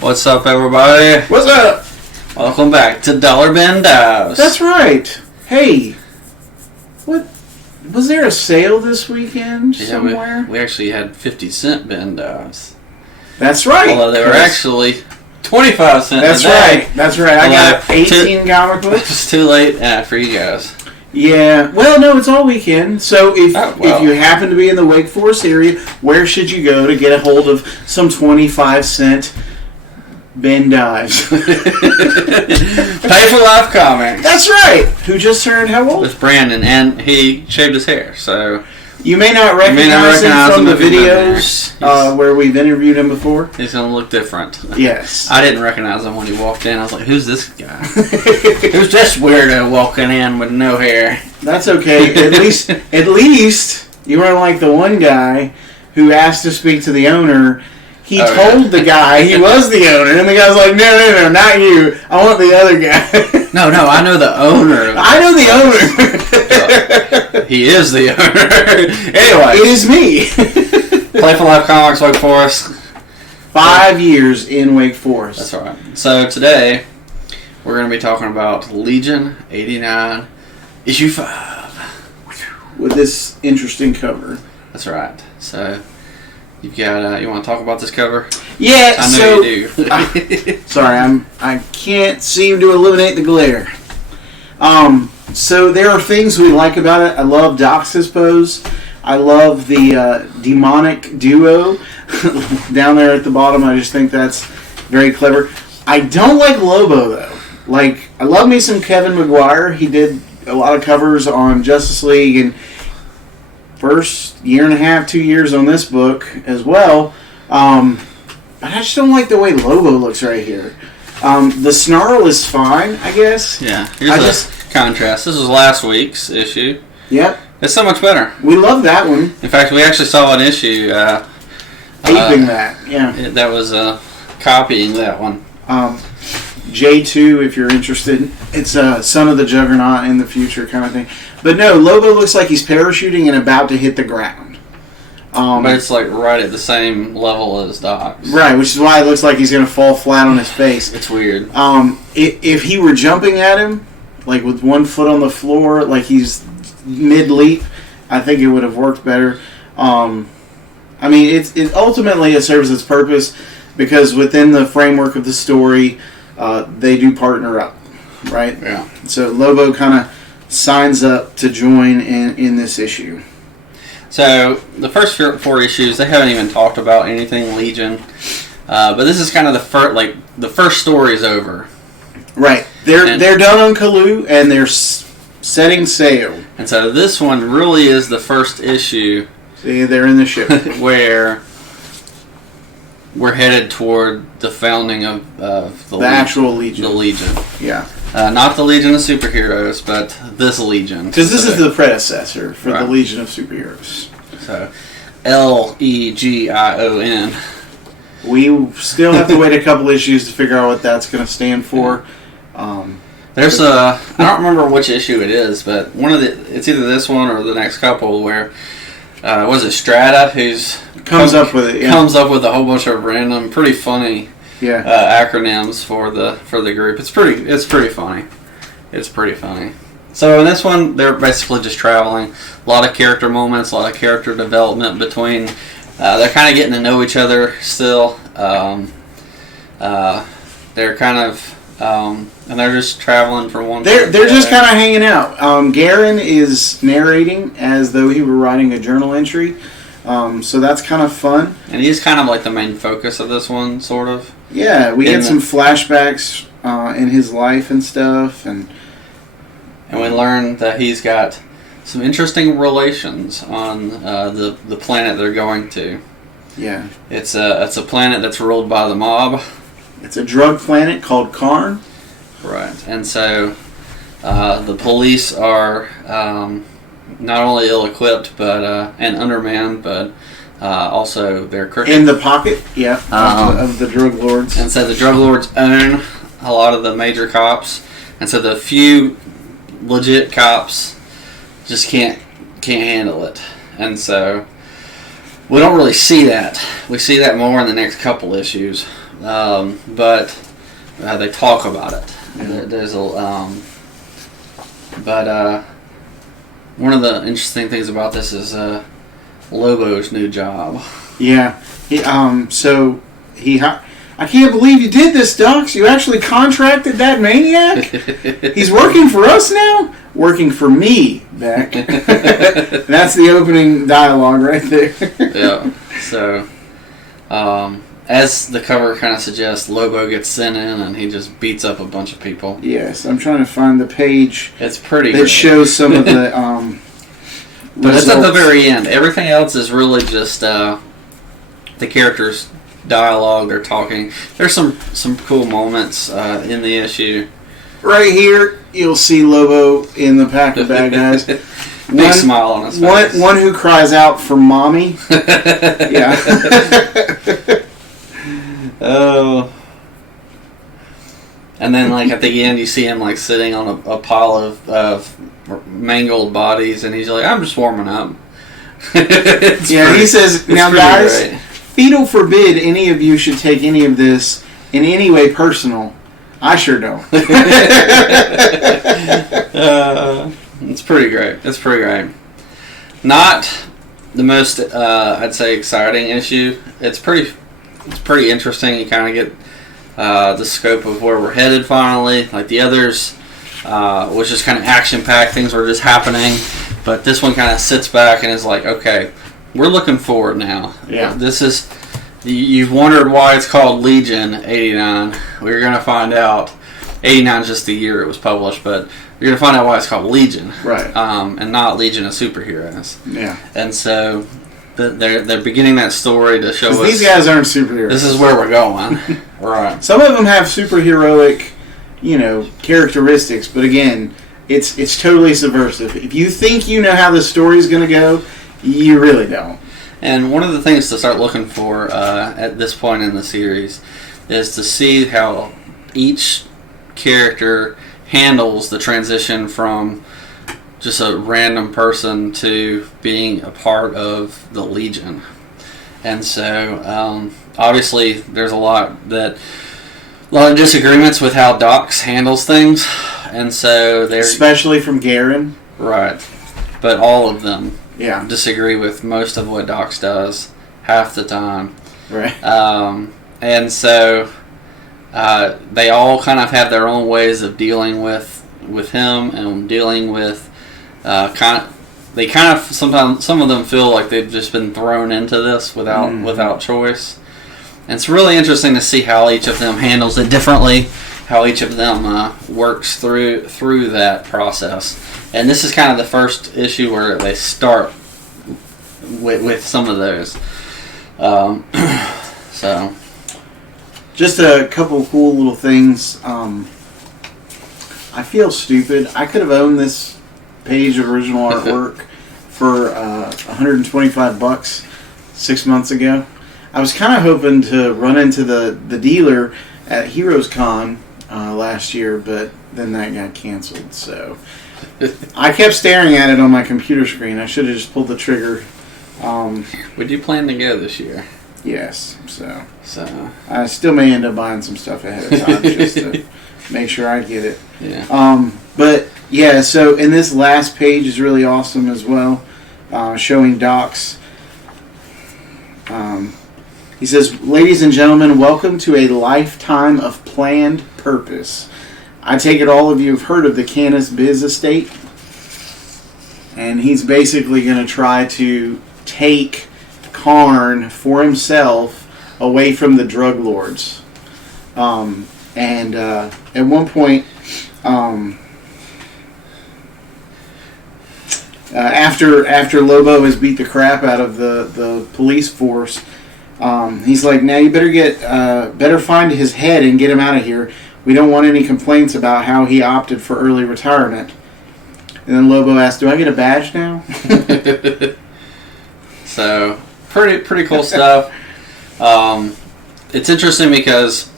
What's up, everybody? What's up? Welcome back to Dollar Bin Dives. That's right. Hey, what was there a sale this weekend somewhere? We actually had 50-cent bin dives. That's right. Although they were actually 25 cents. That's right. That's right. I got 18 comic books. It's too late for you guys. Yeah. Well, no, it's all weekend. So if you happen to be in the Wake Forest area, where should you go to get a hold of some 25-cent bin dives? Pay for Life Comics. That's right. Who just turned how old? With Brandon, and he shaved his hair, so you may not recognize him from the videos where we've interviewed him before. He's going to look different. Yes. I didn't recognize him when he walked in. I was like, who's this guy? Who's this weirdo walking in with no hair? That's okay. At least you weren't like the one guy who asked to speak to the owner. He told the guy he was the owner, and the guy was like, no, not you. I want the other guy. No, I know the owner. I know the owner. He is the owner. Anyway. It is me. Play for Life Comics, Wake Forest. 5 years in Wake Forest. That's right. So today, we're going to be talking about Legion 89, issue 5. With this interesting cover. That's right. So, you've got, you want to talk about this cover? Yeah, I know you do. Sorry, I can't seem to eliminate the glare. So there are things we like about it. I love Dox's pose. I love the demonic duo down there at the bottom. I just think that's very clever. I don't like Lobo, though. Like, I love me some Kevin Maguire. He did a lot of covers on Justice League, and first year and a half, 2 years on this book as well. But I just don't like the way Lobo looks right here. The snarl is fine, I guess. Yeah, here's a contrast. This was last week's issue. Yep. It's so much better. We love that one. In fact, we actually saw an issue. Aping that, yeah. That was copying that one. J2, if you're interested. It's Son of the Juggernaut in the future kind of thing. But no, Lobo looks like he's parachuting and about to hit the ground. But it's like right at the same level as Doc's. Right, which is why it looks like he's going to fall flat on his face. It's weird. If he were jumping at him, like with one foot on the floor, like he's mid-leap, I think it would have worked better. I mean, it ultimately it serves its purpose because within the framework of the story, they do partner up, right? Yeah. So Lobo kind of signs up to join in this issue. So the first 4 issues, they haven't even talked about anything Legion, but this is kind of the first story is over. Right, they're done on Kalu and they're setting sail. And so this one really is the first issue. See, they're in the ship where we're headed toward the founding of the actual Legion. The Legion. Yeah. Not the Legion of Superheroes, but this Legion. Because this is the predecessor for the Legion of Superheroes. So, L.E.G.I.O.N. We still have to wait a couple issues to figure out what that's going to stand for. There's I don't remember which issue it is, but it's either this one or the next couple where, was it Strata who's comes up with it? Yeah. Comes up with a whole bunch of random, pretty funny acronyms for the group. It's pretty funny. It's pretty funny. So in this one, they're basically just traveling. A lot of character moments, a lot of character development between. They're kind of getting to know each other still. They're kind of. And they're just traveling from one. They're just kind of hanging out. Garen is narrating as though he were writing a journal entry. So that's kind of fun. And he's kind of like the main focus of this one, sort of. Yeah, we get some flashbacks in his life and stuff, and we learn that he's got some interesting relations on the planet they're going to. Yeah, it's a planet that's ruled by the mob. It's a drug planet called Karn. Right, and so the police are not only ill-equipped and undermanned, but also they're crooked. In the pocket, of the drug lords. And so the drug lords own a lot of the major cops, and so the few legit cops just can't handle it, and so we don't really see that. We see that more in the next couple issues, but they talk about it. There's a but one of the interesting things about this is Lobo's new job. Yeah. I can't believe you did this, Docs. You actually contracted that maniac? He's working for us now? Working for me, Beck. That's the opening dialogue right there. Yeah. So, as the cover kind of suggests, Lobo gets sent in and he just beats up a bunch of people. Yes, I'm trying to find the page. It's pretty that shows some of the but it's at the very end. Everything else is really just the characters' dialogue. They're talking. There's some cool moments in the issue. Right here, you'll see Lobo in the pack of bad guys. Big smile on his face. One who cries out for mommy. Yeah. Oh. And then, like, at the end, you see him, like, sitting on a pile of mangled bodies, and he's like, I'm just warming up. He says, now, guys, great. Fetal forbid any of you should take any of this in any way personal. I sure don't. It's pretty great. It's pretty great. Not the most, I'd say, exciting issue. It's pretty interesting. You kind of get the scope of where we're headed finally. Like the others was just kind of action-packed. Things were just happening. But this one kind of sits back and is like, okay, we're looking forward now. Yeah. This is... You've wondered why it's called Legion 89. We're going to find out. 89 is just the year it was published, but you're going to find out why it's called Legion. Right. And not Legion of Superheroes. Yeah. And so they're beginning that story to show us... These guys aren't superheroes. This is where we're going. Right. Some of them have superheroic, characteristics, but again, it's totally subversive. If you think you know how the story's going to go, you really don't. And one of the things to start looking for at this point in the series is to see how each character handles the transition from just a random person to being a part of the Legion. And so, obviously, there's a lot of disagreements with how Docs handles things, and so they're especially from Garen, right? But all of them. Yeah. Disagree with most of what Docs does half the time. Right. And so they all kind of have their own ways of dealing with him and dealing with they kind of sometimes some of them feel like they've just been thrown into this without choice. And it's really interesting to see how each of them handles it differently, how each of them works through that process. And this is kind of the first issue where they start with some of those. So, just a couple cool little things. I feel stupid. I could have owned this page of original artwork for $125 6 months ago. I was kind of hoping to run into the dealer at Heroes Con last year, but then that got canceled. So I kept staring at it on my computer screen. I should have just pulled the trigger. Would you plan to go this year? Yes. So I still may end up buying some stuff ahead of time just to make sure I get it. Yeah. But yeah. So and this last page is really awesome as well, showing Docs. He says, "Ladies and gentlemen, welcome to a lifetime of planned purpose. I take it all of you have heard of the Canis Biz estate." And he's basically going to try to take Karn for himself away from the drug lords. And at one point, after Lobo has beat the crap out of the police force, he's like, "Now you better find his head and get him out of here. We don't want any complaints about how he opted for early retirement." And then Lobo asks, "Do I get a badge now?" So pretty cool stuff. It's interesting because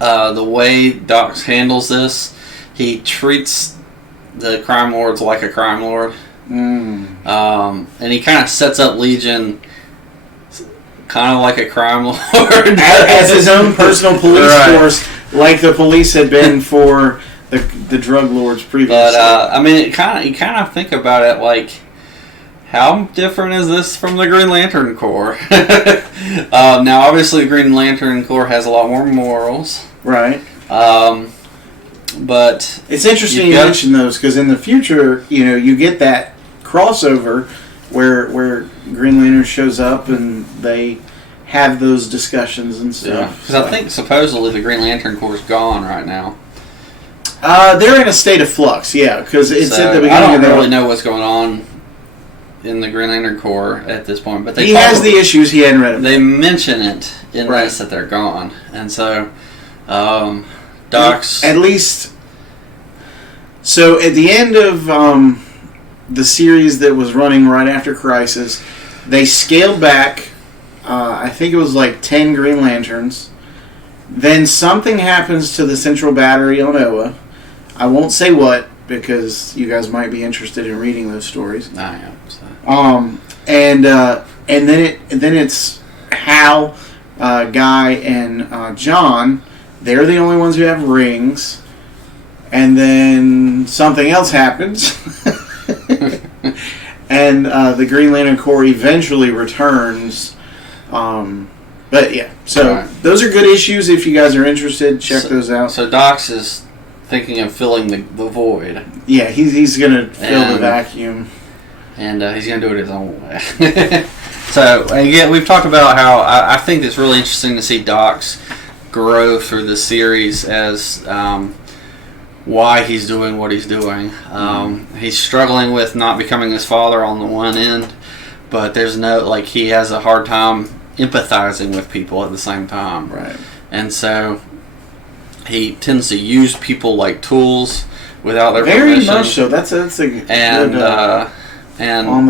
the way Docs handles this, he treats the crime lords like a crime lord, and he kind of sets up Legion kind of like a crime lord. As his own personal police force, like the police had been for the drug lords previously. But, I mean, you kind of think about it like, how different is this from the Green Lantern Corps? Now, obviously, the Green Lantern Corps has a lot more morals. Right. But it's interesting you mention those, because in the future, you get that crossover where Green Lantern shows up and they have those discussions and stuff. Yeah, because I think supposedly the Green Lantern Corps is gone right now. They're in a state of flux, yeah, because it's at the beginning. I don't really know what's going on in the Green Lantern Corps at this point, but he has the issues he hadn't read about. They mention it in this that they're gone, and so Doc's at least. So at the end of the series that was running right after Crisis, they scaled back. I think it was like 10 Green Lanterns. Then something happens to the central battery on Oa. I won't say what, because you guys might be interested in reading those stories. I am. So. And then it's Hal, Guy, and John. They're the only ones who have rings. And then something else happens. And the Green Lantern Corps eventually returns. But yeah, so those are good issues. If you guys are interested, check those out. So Dox is thinking of filling the void. Yeah, he's going to fill the vacuum. And he's going to do it his own way. So, again, we've talked about how I think it's really interesting to see Dox grow through the series as why he's doing what he's doing. He's struggling with not becoming his father on the one end, but there's he has a hard time empathizing with people at the same time. Right. And so he tends to use people like tools without their permission. Very much so. That's a good, and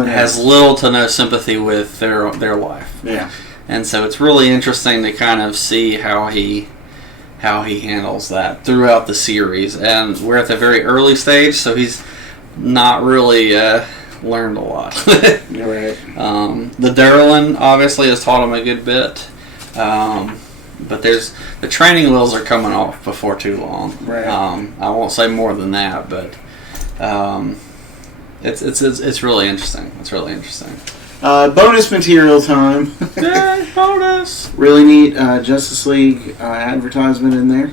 has little to no sympathy with their life. Yeah. And so it's really interesting to kind of see how he handles that throughout the series. And we're at the very early stage, so he's not really learned a lot. You're right. The Darlin obviously has taught him a good bit. But the training wheels are coming off before too long. Right. I won't say more than that, but it's really interesting. It's really interesting. Bonus material time. Yeah, bonus. Really neat Justice League advertisement in there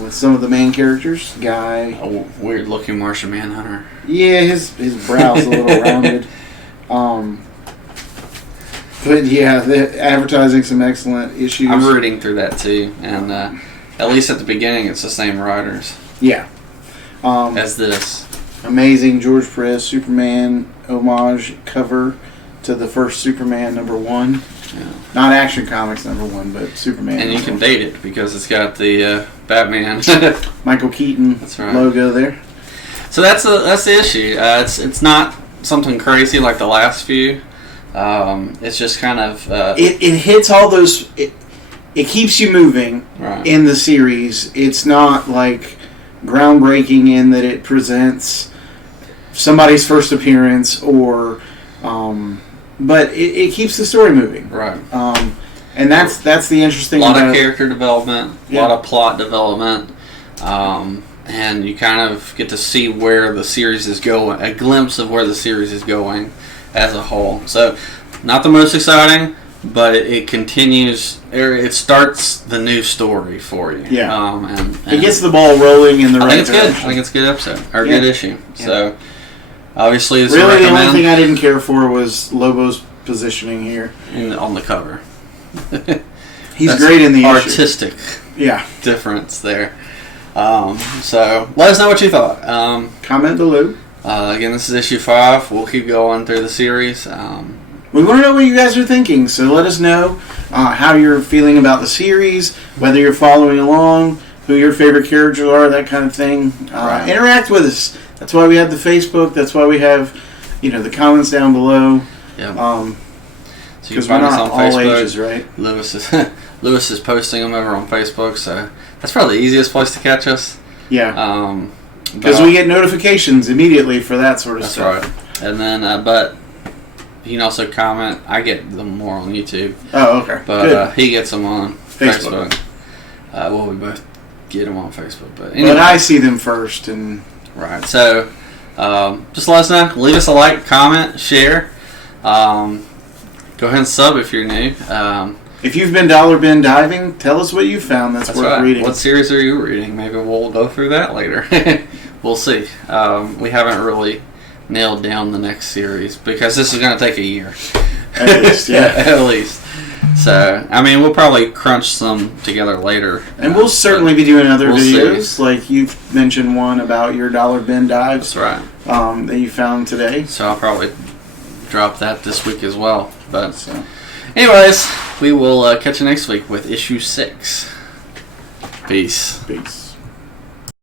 with some of the main characters. Guy. A weird looking Martian Manhunter. Yeah, his brow's a little rounded. But yeah, the advertising some excellent issues. I'm reading through that too, and at least at the beginning, it's the same writers. Yeah. As this amazing George Perez Superman homage cover to the first Superman #1. Yeah. Not Action Comics #1, but Superman. And you can date it because it's got the Batman Michael Keaton logo there. So that's the issue. It's not something crazy like the last few. It's just kind of it hits all those. It keeps you moving in the series. It's not like groundbreaking in that it presents somebody's first appearance or, but it keeps the story moving. Right. And that's the interesting. A lot of character development, a lot of plot development, and you kind of get to see where the series is going, a glimpse of where the series is going as a whole. So, not the most exciting, but it continues. It starts the new story for you. Yeah, and it gets the ball rolling in the right direction. I think it's a good episode or good issue. Yeah. So, obviously, it's really the only thing I didn't care for was Lobo's positioning here on the cover. He's great in the artistic difference there. So let us know what you thought. Comment below. Again, this is issue 5. We'll keep going through the series. We want to know what you guys are thinking, so let us know how you're feeling about the series, whether you're following along, who your favorite characters are, that kind of thing. Interact with us. That's why we have the Facebook. That's why we have, the comments down below. Yeah. Because we're not on all ages, right? Lewis is posting them over on Facebook, so that's probably the easiest place to catch us. Yeah. Because we get notifications immediately for that sort of stuff. That's right. And then, but He can also comment. I get them more on YouTube. Oh, okay. But he gets them on Facebook. Well, we both get them on Facebook. But anyway. But I see them first. Right. So, just let us know. Leave us a like, comment, share. Go ahead and sub if you're new. If you've been dollar bin diving, tell us what you found that's worth reading. What series are you reading? Maybe we'll go through that later. We'll see. We haven't really nailed down the next series because this is going to take a year. At least, yeah. At least. So, I mean, we'll probably crunch some together later. And we'll certainly be doing other videos. See. Like you've mentioned one about your dollar bin dives. That's right. That you found today. So I'll probably drop that this week as well. But anyways, we will catch you next week with issue 6. Peace.